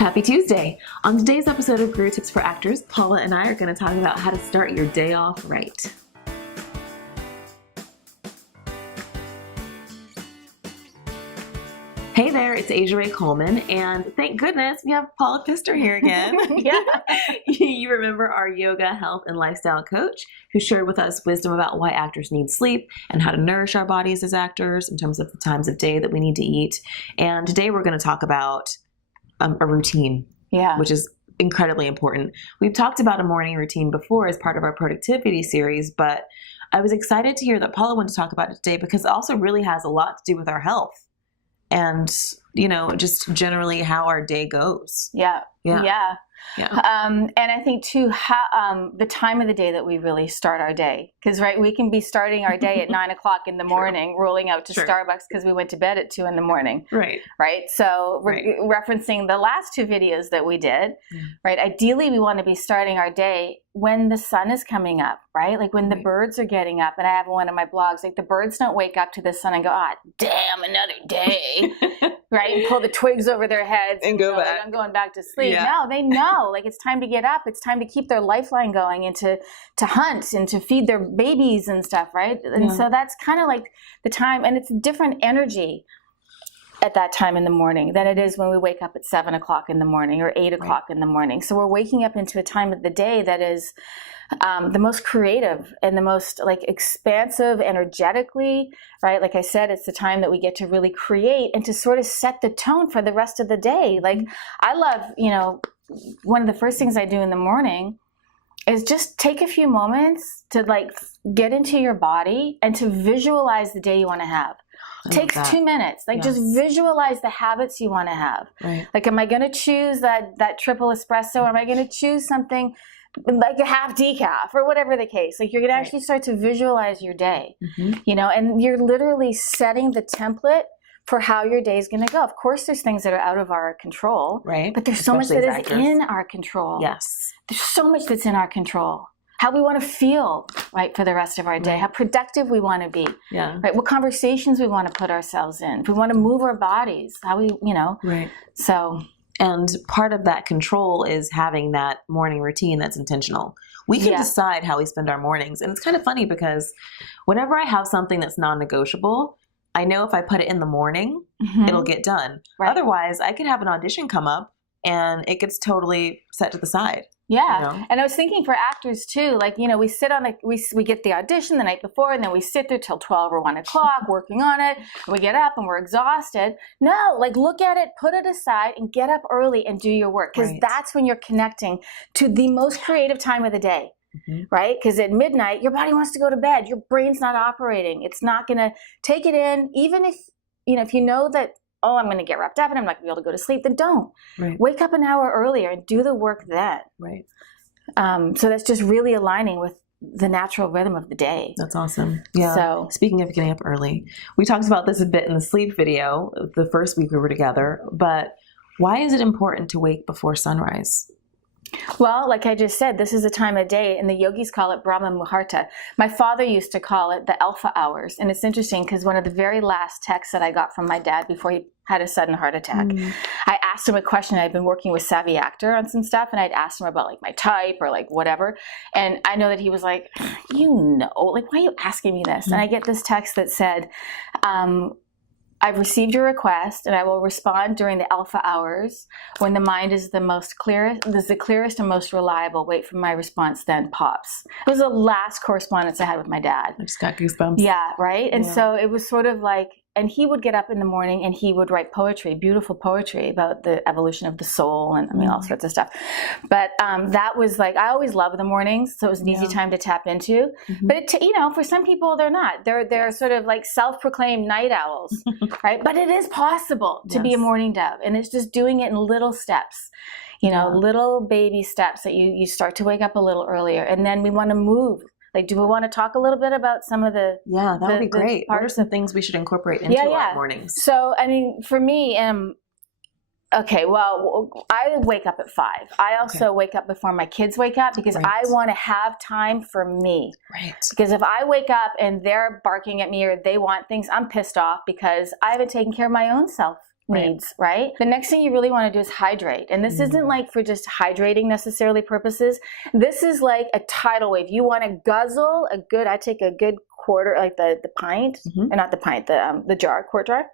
Happy Tuesday! On today's episode of Career Tips for Actors, Paula and I are going to talk about how to start your day off right. Hey there, it's Asia Ray Coleman, and thank goodness we have Paula Pister here again. Yeah. You remember our yoga, health, and lifestyle coach who shared with us wisdom about why actors need sleep and how to nourish our bodies as actors in terms of the times of day that we need to eat. And today we're going to talk about a routine, which is incredibly important. We've talked about a morning routine before as part of our productivity series, but I was excited to hear that Paula wanted to talk about it today because it also really has a lot to do with our health and, you know, just generally how our day goes. Yeah. And I think too, how, the time of the day that we really start our day, because we can be starting our day at 9 o'clock in the morning, rolling out to Starbucks because we went to bed at 2 in the morning. Right. So we're referencing the last two videos that we did, right? Ideally, we want to be starting our day when the sun is coming up, right? Like when the birds are getting up. And I have one of my blogs, like the birds don't wake up to the sun and go, damn, another day, right? And pull the twigs over their heads and go back. Like, I'm going back to sleep. Yeah. No, they know, like it's time to get up. It's time to keep their lifeline going and to hunt and to feed their babies and stuff, right? And so that's kind of like the time, and it's different energy at that time in the morning than it is when we wake up at 7 o'clock in the morning or 8 o'clock in the morning. So we're waking up into a time of the day that is the most creative and the most like expansive energetically, right? Like I said, it's the time that we get to really create and to sort of set the tone for the rest of the day. Like I love, you know, one of the first things I do in the morning is just take a few moments to like get into your body and to visualize the day you want to have. Takes 2 minutes. Like just visualize the habits you want to have. Right. Like, am I going to choose that triple espresso? Or am I going to choose something like a half decaf or whatever the case? Like you're going to actually start to visualize your day, you know, and you're literally setting the template for how your day is going to go. Of course, there's things that are out of our control, right? But there's so much that is in our control. Yes. There's so much that's in our control. How we want to feel, right, for the rest of our day, how productive we want to be, right? What conversations we want to put ourselves in, if we want to move our bodies, how we, you know, so. And part of that control is having that morning routine that's intentional. We can decide how we spend our mornings. And it's kind of funny because whenever I have something that's non-negotiable, I know if I put it in the morning, it'll get done. Right. Otherwise, I could have an audition come up and it gets totally set to the side. Yeah. You know? And I was thinking for actors too, like, you know, we sit on we get the audition the night before and then we sit there till 12 or 1 o'clock working on it. And we get up and we're exhausted. No, like look at it, put it aside and get up early and do your work. Because that's when you're connecting to the most creative time of the day. Right? Because at midnight, your body wants to go to bed. Your brain's not operating. It's not going to take it in. Even if, if you know that, oh, I'm going to get wrapped up and I'm not going to be able to go to sleep, then don't. Wake up an hour earlier and do the work then. So that's just really aligning with the natural rhythm of the day. That's awesome. Yeah. So speaking of getting up early, we talked about this a bit in the sleep video the first week we were together, but why is it important to wake before sunrise? Well, like I just said, this is a time of day, and the yogis call it Brahma Muhurta. My father used to call it the alpha hours, and it's interesting because one of the very last texts that I got from my dad before he had a sudden heart attack, I asked him a question. I'd been working with Savvy Actor on some stuff, and I'd asked him about like my type or like whatever, and I know that he was like, like, why are you asking me this? And I get this text that said, I've received your request and I will respond during the alpha hours when the mind is the clearest and most reliable. Wait for my response, then pops. It was the last correspondence I had with my dad. I just got goosebumps. Yeah, right? And so it was sort of like, and he would get up in the morning and he would write poetry, beautiful poetry about the evolution of the soul and I mean all sorts of stuff. But that was like, I always love the mornings, so it was an easy time to tap into. But it, for some people they're not. They're sort of like self-proclaimed night owls, right? But it is possible to be a morning dove, and it's just doing it in little steps. Little baby steps that you start to wake up a little earlier, and then we want to move. Like, do we want to talk a little bit about some of the that would be great. What are some things we should incorporate into our mornings? So, I mean, for me, okay, well, I wake up at 5. I also wake up before my kids wake up because I want to have time for me. Right. Because if I wake up and they're barking at me or they want things, I'm pissed off because I haven't taken care of my own self needs, right? The next thing you really want to do is hydrate. And this isn't like for just hydrating necessarily purposes. This is like a tidal wave. You want to guzzle I take a good quarter, like the pint, or not the pint, the jar, quart jar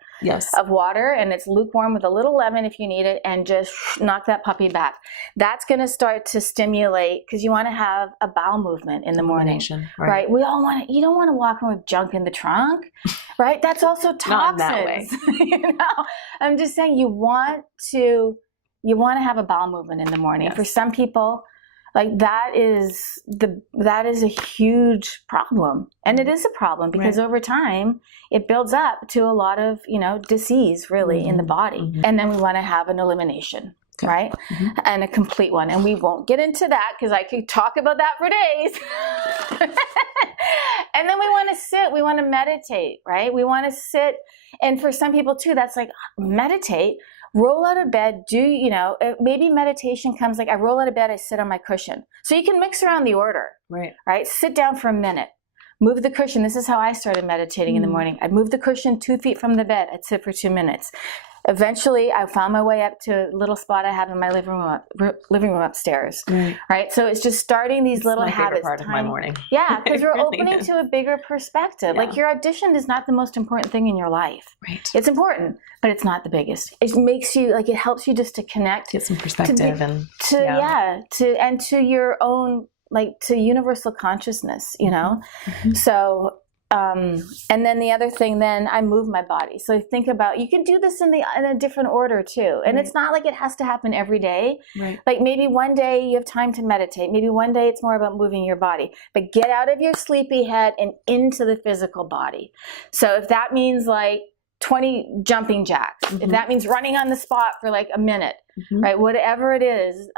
of water, and it's lukewarm with a little lemon if you need it, and just knock that puppy back. That's going to start to stimulate, because you want to have a bowel movement in the morning, right? We all want to, you don't want to walk around with junk in the trunk, right? That's also toxins. Not in that way. You know? I'm just saying you want to have a bowel movement in the morning. For some people, like that is a huge problem. And it is a problem because over time it builds up to a lot of, disease really in the body. And then we want to have an elimination, right? And a complete one. And we won't get into that because I could talk about that for days. And then we want to sit, we want to meditate, right? We want to sit. And for some people too, that's like meditate. Roll out of bed, maybe meditation comes like I roll out of bed, I sit on my cushion. So you can mix around the order, right? Sit down for a minute, move the cushion. This is how I started meditating in the morning. I'd move the cushion 2 feet from the bed. I'd sit for 2 minutes. Eventually, I found my way up to a little spot I have in my living room upstairs, right? So it's just starting these little habits. Part of my morning. Yeah, because we're opening to a bigger perspective. Like your audition is not the most important thing in your life. Right. It's important, but it's not the biggest. It makes you, it helps you just to connect. Get some perspective to your own, to universal consciousness, So, and then the other thing, then I move my body. So think about, you can do this in a different order too. And it's not like it has to happen every day. Like maybe one day you have time to meditate. Maybe one day it's more about moving your body, but get out of your sleepy head and into the physical body. So if that means 20 jumping jacks, if that means running on the spot for a minute, right? Whatever it is,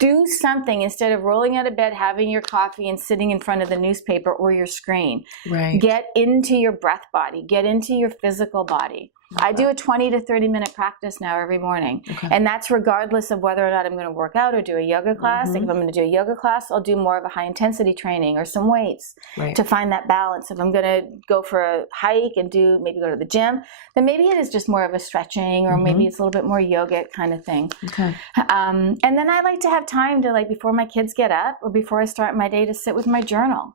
do something instead of rolling out of bed, having your coffee and sitting in front of the newspaper or your screen. Right. Get into your breath body, get into your physical body. I do a 20 to 30 minute practice now every morning. And that's regardless of whether or not I'm going to work out or do a yoga class. Like if I'm going to do a yoga class, I'll do more of a high intensity training or some weights to find that balance. If I'm going to go for a hike and maybe go to the gym, then maybe it is just more of a stretching or maybe it's a little bit more yogic kind of thing. And then I like to have time to before my kids get up or before I start my day to sit with my journal.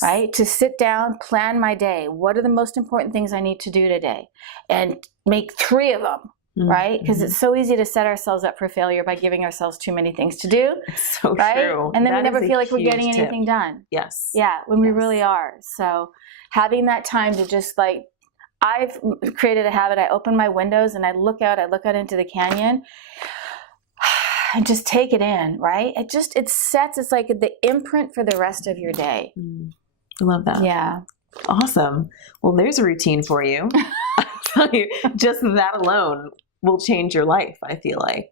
Right? To sit down, plan my day. What are the most important things I need to do today? And make 3 of them, right? Because it's so easy to set ourselves up for failure by giving ourselves too many things to do. It's so right? true. And then that we never feel like we're getting tip. anything done. Yes. Yeah, when we really are. So having that time to just I've created a habit. I open my windows and I look out into the canyon. And just take it in, right? It's like the imprint for the rest of your day. I love that. Yeah. Awesome. Well, there's a routine for you. I tell you, just that alone will change your life, I feel like.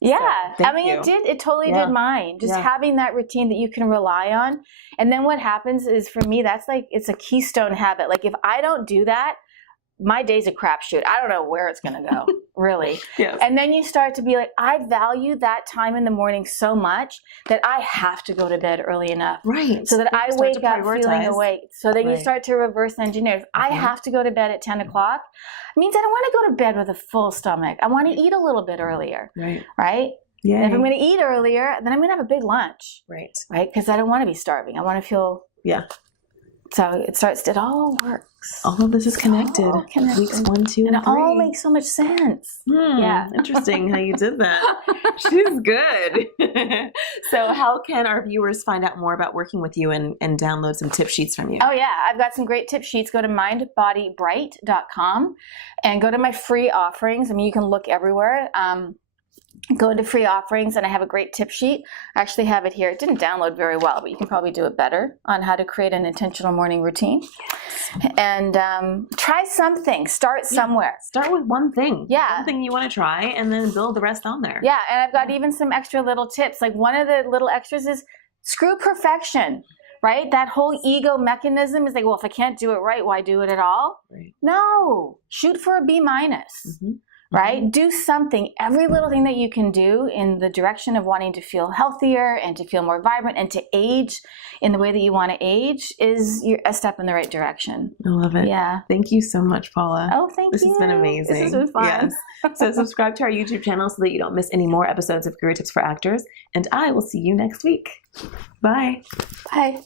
Yeah. So, it totally did mine. Just having that routine that you can rely on. And then what happens is for me, that's it's a keystone habit. If I don't do that, my day's a crapshoot. I don't know where it's going to go, really. And then you start to be I value that time in the morning so much that I have to go to bed early enough. Right. So that I wake up feeling awake. So then you start to reverse engineer. If I have to go to bed at 10 o'clock, it means I don't want to go to bed with a full stomach. I want to eat a little bit earlier. Right? Yeah. If I'm going to eat earlier, then I'm going to have a big lunch. Right? Because I don't want to be starving. I want to feel... So it all works. All of this is connected. Weeks 1, 2, and 3. It all makes so much sense. Interesting how you did that. She's good. So how can our viewers find out more about working with you and download some tip sheets from you? Oh yeah, I've got some great tip sheets. Go to mindbodybright.com and go to my free offerings. You can look everywhere. Go into free offerings and I have a great tip sheet. I actually have it here. It didn't download very well, but you can probably do it better on how to create an intentional morning routine. And try something. Start somewhere. Start with one thing. Yeah. One thing you want to try and then build the rest on there. Yeah, and I've got even some extra little tips. One of the little extras is screw perfection. Right? That whole ego mechanism is well, if I can't do it right, why do it at all? Right. No. Shoot for a B-. right? Do something, every little thing that you can do in the direction of wanting to feel healthier and to feel more vibrant and to age in the way that you want to age is a step in the right direction. I love it. Yeah. Thank you so much, Paula. Oh, thank you. This has been amazing. This has been fun. Yes. So subscribe to our YouTube channel so that you don't miss any more episodes of Career Tips for Actors. And I will see you next week. Bye. Bye.